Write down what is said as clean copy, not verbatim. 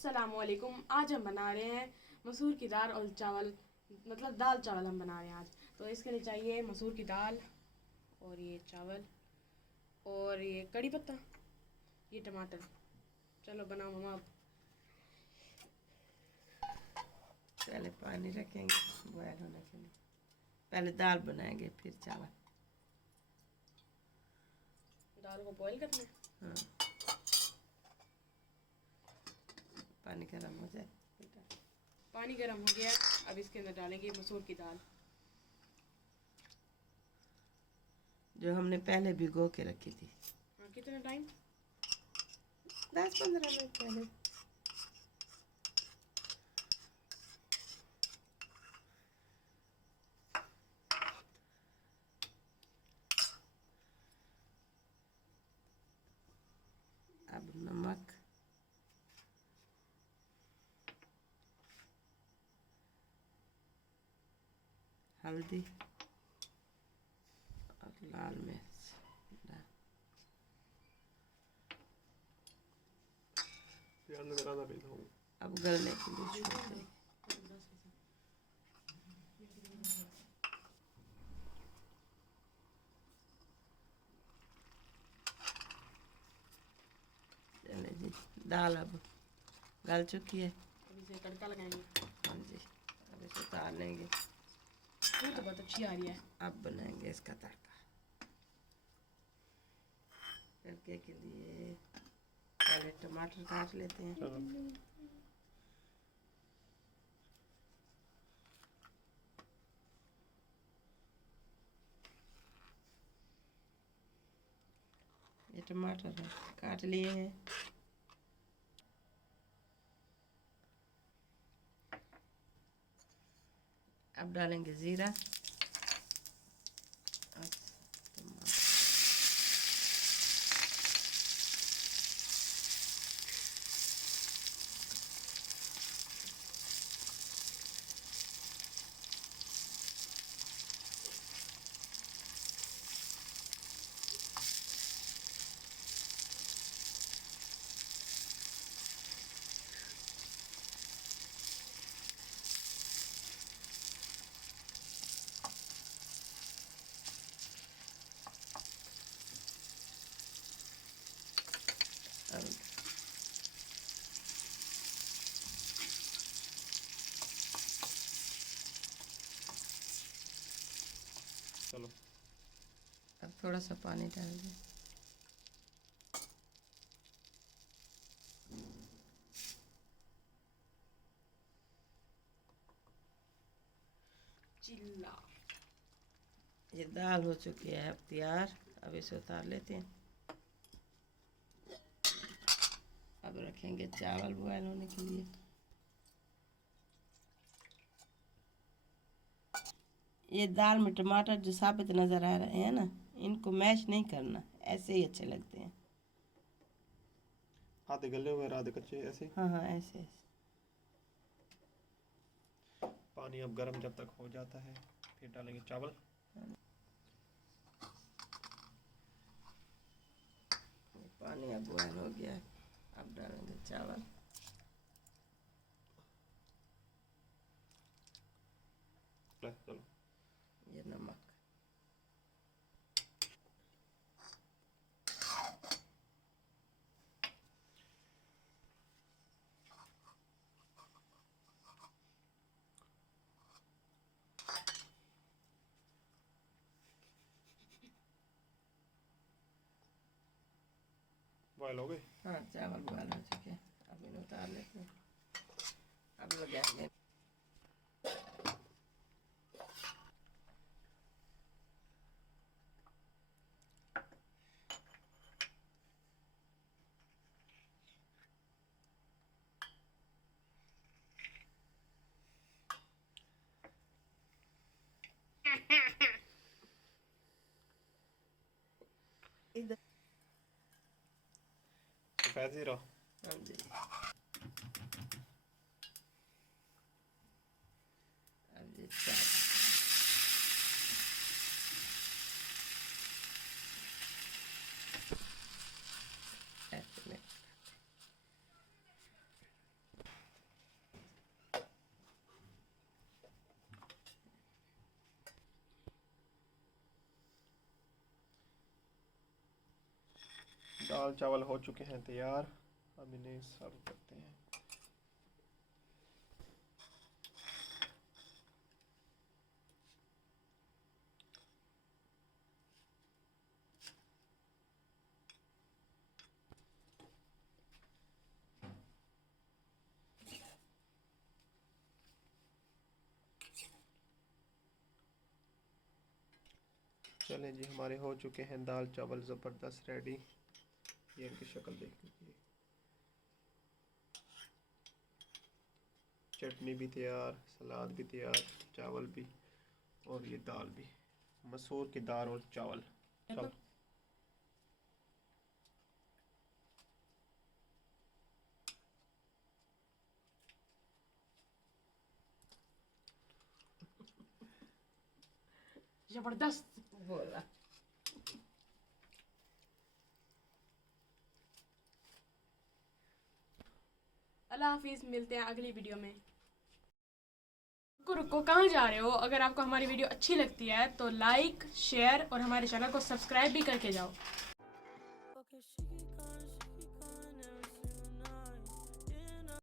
अस्सलामुअलैकुम। आज हम बना रहे हैं मसूर की दाल और चावल, मतलब दाल चावल हम बना रहे हैं आज। तो इसके लिए चाहिए मसूर की दाल और ये चावल और ये कड़ी पत्ता, ये टमाटर। चलो बनाओ मम्मा अब। पहले पानी रखेंगे बॉयल होने के लिए। पहले दाल बनाएंगे फिर चावल। दाल को बॉईल करना है। हाँ, पानी गर्म हो जाए बेटा। पानी गर्म हो गया, अब इसके अंदर डालेंगे मसूर की दाल। जो हमने पहले भिगो के रखी थी। हाँ, कितना टाइम? 10-15 मिनट पहले। अब नमक, हल्दी और लाल मिर्च डाल। अब गलने के लिए छोड़ देंगे। चले जी, दाल अब गल चुकी है। अब इसे तड़का लगाएंगे। हाँ जी, अब इसे उतार लेंगे। ये तो बहुत अच्छी आ रही है। अब बनाएंगे इसका तड़का। तड़के के लिए पहले टमाटर काट लेते हैं। ये टमाटर काट लिए हैं। अब डालेंगे ज़ीरा और टमाटर। अब चलो, अब थोड़ा सा पानी डाल दें। चिल्ला। ये दाल हो चुकी है अब तैयार। अब इसे उतार लेते हैं। अब रखेंगे चावल बॉयल होने के लिए। ये दाल में टमाटर जो साबित नज़र आ रहे हैं ना, इनको मैश नहीं करना, ऐसे ही अच्छे लगते हैं। आधे गले हुए और आधे कच्चे ऐसे। हाँ हाँ, ऐसे ऐसे। पानी अब गर्म जब तक हो जाता है, फिर डालेंगे चावल। पानी अब बॉयल हो गया है। अब डालेंगे चावल। चलो, ये नमक, बॉयल हो गए। हाँ चावल बॉयल हो चुके हैं। अब इन्हें उतार लेते हैं। अब लगाएंगे इधर। सफ़ेद ज़ीरा। हाँ जी, अब ये चावल ऐसे में दाल चावल हो चुके हैं तैयार, अब इन्हें सर्व करते हैं। चलें जी, हमारे हो चुके हैं दाल चावल ज़बरदस्त रेडी। ये इनकी शक्ल देख लीजिए, चटनी भी तैयार, सलाद भी तैयार, चावल भी, और ये दाल भी, मसूर की दाल और चावल। चल जबरदस्त। बोला। अल्लाह हाफिज़, मिलते हैं अगली वीडियो में। रुको रुको, कहाँ जा रहे हो? अगर आपको हमारी वीडियो अच्छी लगती है तो लाइक, शेयर और हमारे चैनल को सब्सक्राइब भी करके जाओ।